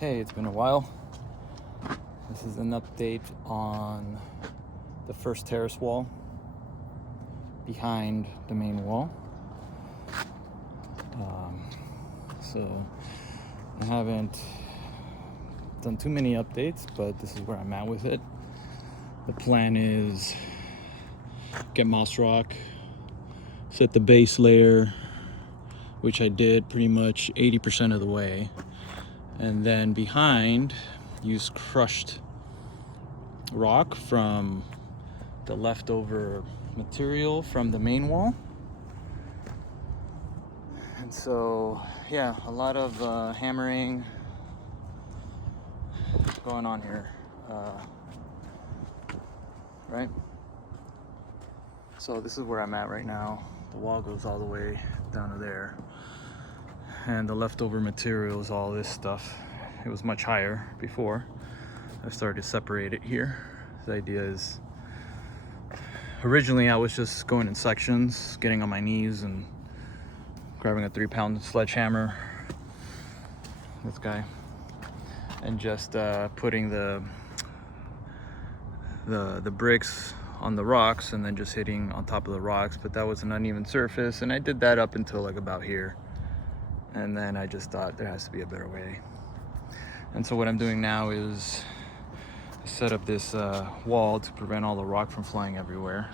Hey, it's been a while. This is an update on the first terrace wall behind the main wall. So I haven't done too many updates, but this is where I'm at with it. The plan is get moss rock, set the base layer, which I did pretty much 80% of the way, and then behind use crushed rock from the leftover material from the main wall. And so yeah, a lot of hammering going on here, right? So this is where I'm at right now. The wall goes all the way down to there, and the leftover material is all this stuff. It was much higher before. I started to separate it here. The idea is, originally I was just going in sections, getting on my knees and grabbing a 3-pound sledgehammer, this guy, and just putting the bricks on the rocks and then just hitting on top of the rocks. But that was an uneven surface, and I did that up until like about here, and then I just thought there has to be a better way. And so what I'm doing now is set up this wall to prevent all the rock from flying everywhere.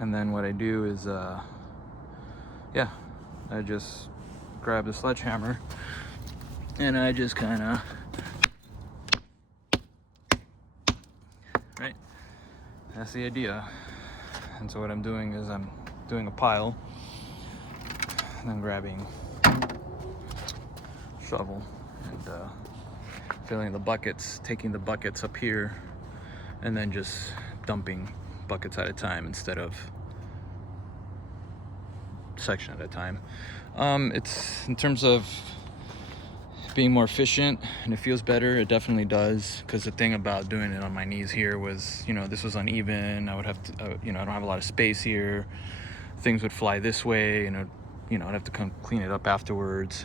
And then what I do is I just grab the sledgehammer and I just kind of, right, that's the idea. And so what I'm doing is I'm doing a pile and then grabbing shovel and filling the buckets, taking the buckets up here, and then just dumping buckets at a time instead of section at a time. It's, in terms of being more efficient and it feels better, it definitely does, because the thing about doing it on my knees here was, this was uneven. I would have to, I don't have a lot of space here. Things would fly this way, and I'd have to come clean it up afterwards.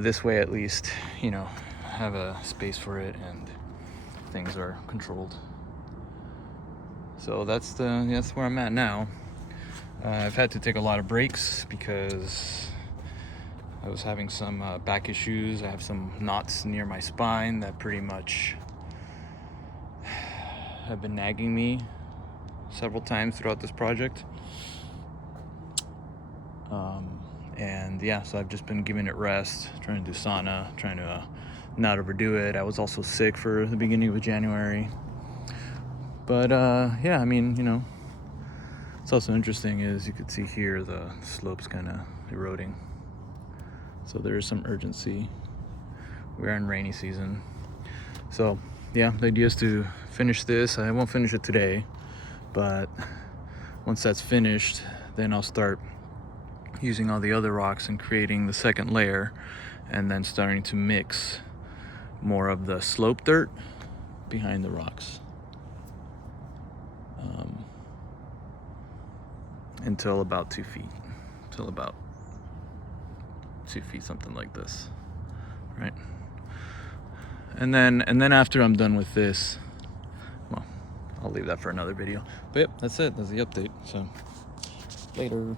This way, at least, have a space for it and things are controlled. So that's where I'm at now. I've had to take a lot of breaks because I was having some back issues. I have some knots near my spine that pretty much have been nagging me several times throughout this project. So I've just been giving it rest, trying to do sauna, trying to not overdo it. I was also sick for the beginning of January. But it's also interesting is you could see here the slope's kind of eroding. So there is some urgency. We're in rainy season. So yeah, the idea is to finish this. I won't finish it today, but once that's finished, then I'll start using all the other rocks and creating the second layer, and then starting to mix more of the slope dirt behind the rocks. Until about 2 feet, something like this, right? And then after I'm done with this, well, I'll leave that for another video. But yep, that's it. That's the update. So later.